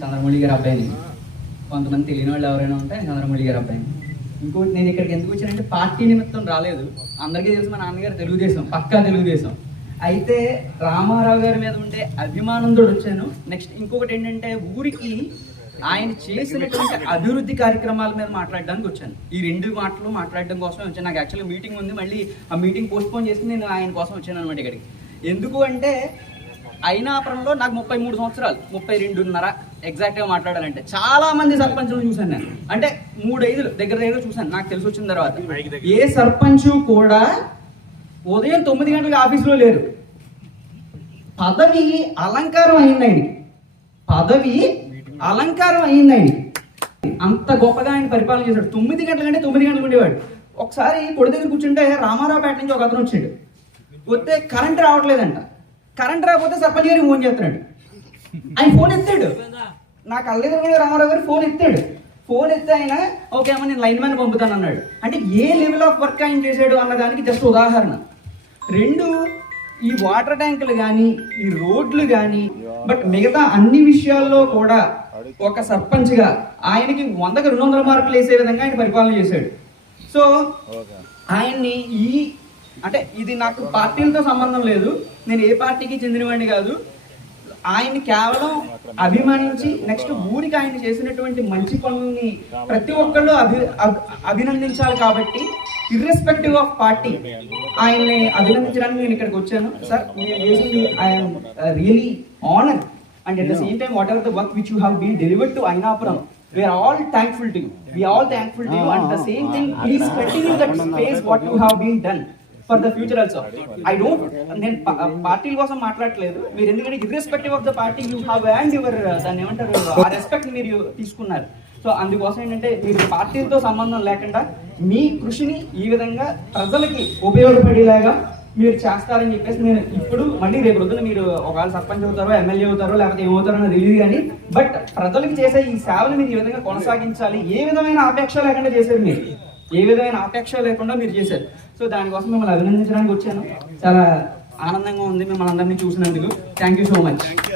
చంద్రమౌళి గారి అబ్బాయిని. కొంతమంది తెలియని వాళ్ళు ఎవరైనా ఉంటే చంద్రమౌళి గారి అబ్బాయిని. ఇంకోటి నేను ఇక్కడికి ఎందుకు వచ్చానంటే పార్టీ నిమిత్తం రాలేదు. అందరికీ తెలుసు మా నాన్నగారు తెలుగుదేశం పక్కా తెలుగుదేశం. అయితే రామారావు గారి మీద ఉండే అభిమానంతో వచ్చాను. నెక్స్ట్ ఇంకొకటి ఏంటంటే ఊరికి ఆయన చేసినటువంటి అభివృద్ధి కార్యక్రమాల మీద మాట్లాడడానికి వచ్చాను. ఈ రెండు మాటలు మాట్లాడడం కోసమే వచ్చాను. నాకు యాక్చువల్గా మీటింగ్ ఉంది. మళ్ళీ ఆ మీటింగ్ పోస్ట్పోన్ చేసి నేను ఆయన కోసం వచ్చాను అనమాట ఇక్కడికి. ఎందుకు అంటే అయినాపురంలో నాకు ముప్పై మూడు సంవత్సరాలు. ముప్పై రెండున్నర. ఎగ్జాక్ట్గా మాట్లాడాలంటే. చాలా మంది సర్పంచులు చూశాను నేను అంటే మూడు ఐదులు దగ్గర దగ్గర చూశాను. నాకు తెలిసి వచ్చిన తర్వాత. ఏ సర్పంచ్ కూడా ఉదయం తొమ్మిది గంటలకు ఆఫీసులో లేరు. పదవి అలంకారం అయింది ఆయన పదవి అలంకారం అయింది ఆయన అంత గొప్పగా ఆయన పరిపాలన చేశాడు. తొమ్మిది గంటల కంటే తొమ్మిది గంటలకు ఉండేవాడు. ఒకసారి పొడి దగ్గర కూర్చుంటే రామారావుపేట నుంచి ఒక అతను వచ్చాడు. వస్తే కరెంట్ రావట్లేదంట. కరెంట్ రాకపోతే సర్పంచ్ గారికి ఫోన్ చేస్తున్నాడు. ఆయన ఫోన్ ఎత్తాడు. నాకు అల్లెదురు రామారావు గారు ఫోన్ ఎత్తాడు. ఫోన్ ఎత్తే ఆయన ఓకే అమ్మ నేను లైన్ మ్యాన్ పంపుతాను అన్నాడు. అంటే ఏ లెవెల్ ఆఫ్ వర్క్ ఆయన చేశాడు అన్న దానికి జస్ట్ ఉదాహరణ. రెండు ఈ వాటర్ ట్యాంకులు కానీ ఈ రోడ్లు కానీ బట్ మిగతా అన్ని విషయాల్లో కూడా ఒక సర్పంచ్గా ఆయనకి వందకు రెండు వందల మార్కులు వేసే విధంగా ఆయన పరిపాలన చేశాడు. సో ఆయన్ని ఈ అంటే ఇది నాకు పార్టీలతో సంబంధం లేదు. నేను ఏ పార్టీకి చెందినవాడిని కాదు. ఆయన్ని కేవలం అభిమానించి నెక్స్ట్ ఊరికి ఆయన చేసినటువంటి మంచి పనుల్ని ప్రతి ఒక్కళ్ళు అభి అభినందించాలి కాబట్టి ఇర్రెస్పెక్టివ్ ఆఫ్ పార్టీ ఆయన్ని అభినందించడానికి నేను ఇక్కడికి వచ్చాను. సార్ నేను చేసింది I'm really honour and at the same time whatever the work which you have been delivered to Ainapuram we are all thankful to you we all thankful to you and the same thing please continue that space what you have been done for the future also I don't నేను పార్టీల కోసం మాట్లాడట్లేదు. మీరు ఎందుకంటే irrespective of the party you have and your దాన్ని ఏమంటారు ఆ respect మీరు తీసుకున్నారు. సో అందుకోసం ఏంటంటే మీరు పార్టీలతో సంబంధం లేకుండా మీ కృషిని ఈ విధంగా ప్రజలకి ఉపయోగపడేలాగా మీరు చేస్తారని చెప్పేసి నేను ఇప్పుడు మళ్ళీ రేపు రోజున మీరు ఒకవేళ సర్పంచ్ అవుతారో ఎమ్మెల్యే అవుతారో లేకపోతే ఏమవుతారో అని తెలియదు కానీ బట్ ప్రజలకు చేసే ఈ సేవలు మీరు ఈ విధంగా కొనసాగించాలి. ఏ విధమైన ఆపేక్ష లేకుండా చేశారు మీరు? ఏ విధమైన ఆపేక్ష లేకుండా మీరు చేశారు. సో దానికోసం మిమ్మల్ని అభినందించడానికి వచ్చాను. చాలా ఆనందంగా ఉంది మిమ్మల్ని అందరినీ చూసినందుకు. Thank you so much